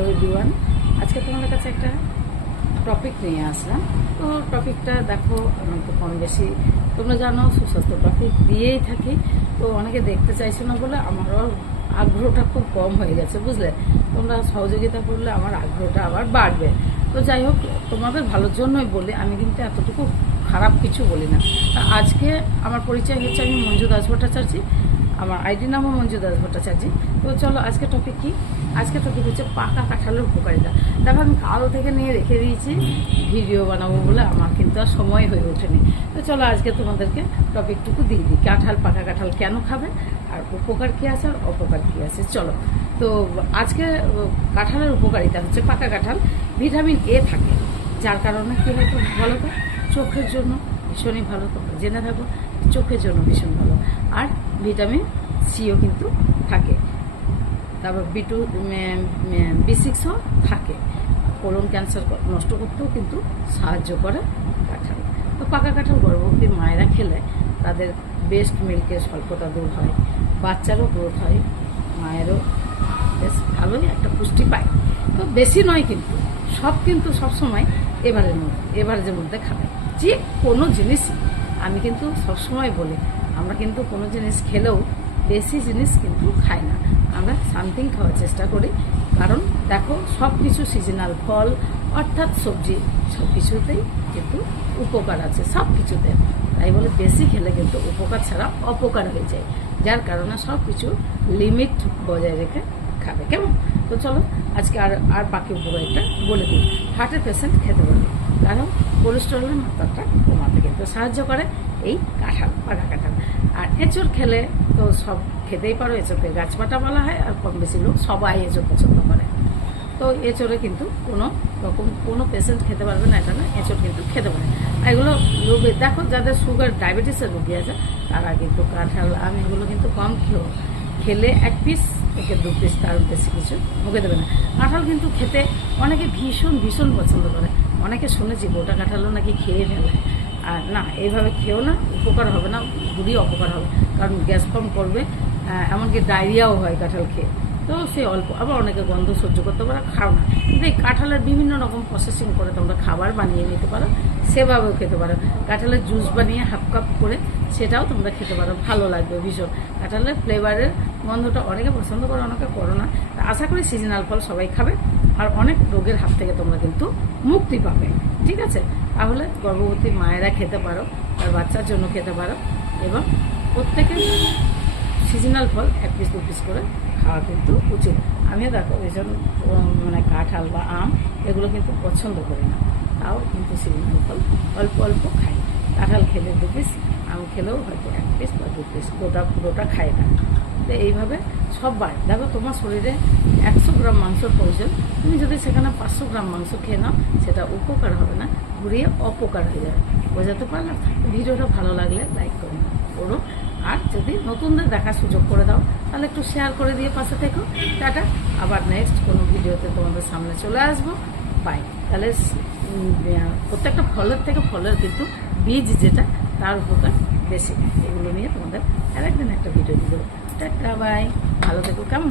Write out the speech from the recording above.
Hello everyone, আজকে তোমাদের কাছে একটা টপিক নিয়ে আসলাম। তো টপিকটা দেখো, আমি তো কম বেশি তোমরা জানো সুস্বাস্থ্য টপিক দিয়েই থাকি। তো অনেকে দেখতে চাইছো না বলে আমারও আগ্রহটা খুব কম হয়ে গেছে, বুঝলে। তোমরা সহযোগিতা করলে আমার আগ্রহটা আবার বাড়বে। তো যাই হোক, তোমাদের ভালোর জন্যই বলি, আমি কিন্তু এতটুকু খারাপ কিছু বলি না। তা আজকে আমার পরিচয় হচ্ছে, আমি মঞ্জু দাস ভট্টাচার্য, আমার আইডি নামও মঞ্জু দাস ভট্টাচার্য। তো চলো আজকে টপিক কি? আজকে টপিক হচ্ছে পাকা কাঁঠালের উপকারিতা। দেখো, আমি কাল থেকে নিয়ে রেখে দিয়েছি ভিডিও বানাবো বলে, আমার কিন্তু আর সময় হয়ে ওঠেনি। তো চলো আজকে তোমাদেরকে টপিকটুকু দিয়ে দিই, কাঁঠাল, পাকা কাঁঠাল কেন খাবে, আর উপকার কী আছে আর অপকার কী আছে। চলো, তো আজকে কাঁঠালের উপকারিতা হচ্ছে, পাকা কাঁঠাল ভিটামিন এ থাকে, যার কারণে কী হয় তো বলো তো, চোখের জন্য ভীষণই ভালো। তোমরা জেনে থাকো, চোখের জন্য ভীষণ ভালো। আর ভিটামিন সিও কিন্তু থাকে, তারপর B6ও থাকে। কোলন ক্যান্সার নষ্ট করতেও কিন্তু সাহায্য করে কাঁঠাল। তো পাকা কাঁঠাল গর্ভবতী মায়েরা খেলে তাদের ব্রেস্ট মিল্কের স্বল্পতা দূর হয়, বাচ্চারও গ্রোথ হয়, মায়েরও বেশ ভালোই একটা পুষ্টি পায়। তো বেশি নয় কিন্তু, কিন্তু সবসময় এভারেজের মধ্যে খাবে যে কোনো জিনিসই। আমি কিন্তু সবসময় বলি, আমরা কিন্তু কোনো জিনিস খেলেও বেশি জিনিস কিন্তু খাই না, আমরা সামথিং খাওয়ার চেষ্টা করি। কারণ দেখো, সব কিছু সিজনাল ফল অর্থাৎ সবজি, সব কিছুতেই কিন্তু উপকার আছে, সব কিছুতে। তাই বলে বেশি খেলে কিন্তু উপকার ছাড়া অপকার হয়ে যায়, যার কারণে সব কিছু লিমিট বজায় রেখে খাবে, কেমন? তো চলো আজকে আর বাকি উপকারিতা বলে দিই। হার্টের পেশেন্ট খেতে পারে, কারণ কোলেস্টেরলের মাত্রাটা কমাতে কিন্তু সাহায্য করে এই কাঁঠাল, পাকা কাঁঠাল। আর এঁচড় খেলে তো সব খেতেই পারো, এঁচড়কে গাছপাটা বলা হয়, আর কম বেশি লোক সবাই এঁচড় পছন্দ করে। তো এঁচড়ে কিন্তু কোনো পেশেন্ট খেতে পারবে না এটা না, এঁচড় কিন্তু খেতে পারে। এগুলো রোগী দেখো, যাদের সুগার ডায়াবেটিসের রোগী আছে তারা কিন্তু কাঁঠাল, আম এগুলো কিন্তু কম খেলে 1 পিস থেকে 2 পিস, তার বেশি কিছু মুখে দেবে না। কাঁঠাল কিন্তু খেতে অনেকে ভীষণ পছন্দ করে। অনেকে শুনেছি গোটা কাঁঠালও নাকি খেয়ে ফেলে। আর না, এইভাবে খেয়েও না, উপকার হবে না, খুবই অপকার হবে। কারণ গ্যাস ফর্ম করবে, এমনকি ডায়রিয়াও হয় কাঁঠাল খেয়ে। তো সে অল্প, আবার অনেকে গন্ধ সহ্য করতে পারে, খাও না। কিন্তু এই কাঁঠালের বিভিন্ন রকম প্রসেসিং করে তোমরা খাবার বানিয়ে নিতে পারো, সেভাবেও খেতে পারো। কাঁঠালের জুস বানিয়ে হাফ কাপ করে সেটাও তোমরা খেতে পারো, ভালো লাগবে ভীষণ। কাঁঠালের ফ্লেভারের গন্ধটা অনেকে পছন্দ করে, অনেকে করো না। আশা করি সিজনাল ফল সবাই খাবে, আর অনেক রোগের হাত থেকে তোমরা কিন্তু মুক্তি পাবে, ঠিক আছে? তাহলে গর্ভবতী মায়েরা খেতে পারো, তার বাচ্চার জন্য খেতে পারো, এবং প্রত্যেকে সিজনাল ফল 1 পিস 2 পিস করে খাওয়া কিন্তু উচিত। আমিও দেখো ভীষণ মানে কাঁঠাল বা আম এগুলো কিন্তু পছন্দ করি না, তাও কিন্তু সিজনাল ফল অল্প খাই। কাঁঠাল খেলে 2 পিস, আম খেলেও হয়তো 1 পিস বা 2 পিস, পুরোটা খাই না। তো এইভাবে সববার দেখো, তোমার শরীরে 100 গ্রাম মাংসর প্রয়োজন, তুমি যদি সেখানে 500 গ্রাম মাংস খেয়ে নাও, সেটা উপকার হবে না, ঘুরিয়ে অপকার হয়ে যাবে। বোঝাতে পারলাম? ভিডিওটা ভালো লাগলে লাইক করো, আর যদি নতুনদের দেখার সুযোগ করে দাও তাহলে একটু শেয়ার করে দিয়ে পাশে থেকো। টাটা, আবার নেক্সট কোনো ভিডিওতে তোমাদের সামনে চলে আসবো। বাই। তাহলে প্রত্যেকটা ফলের কিন্তু বীজ যেটা, তার উপকার বেশি। এগুলো নিয়ে তোমাদের আরেকদিন একটা ভিডিও দিব। টাটা, বাই, ভালো থেকো, কেমন?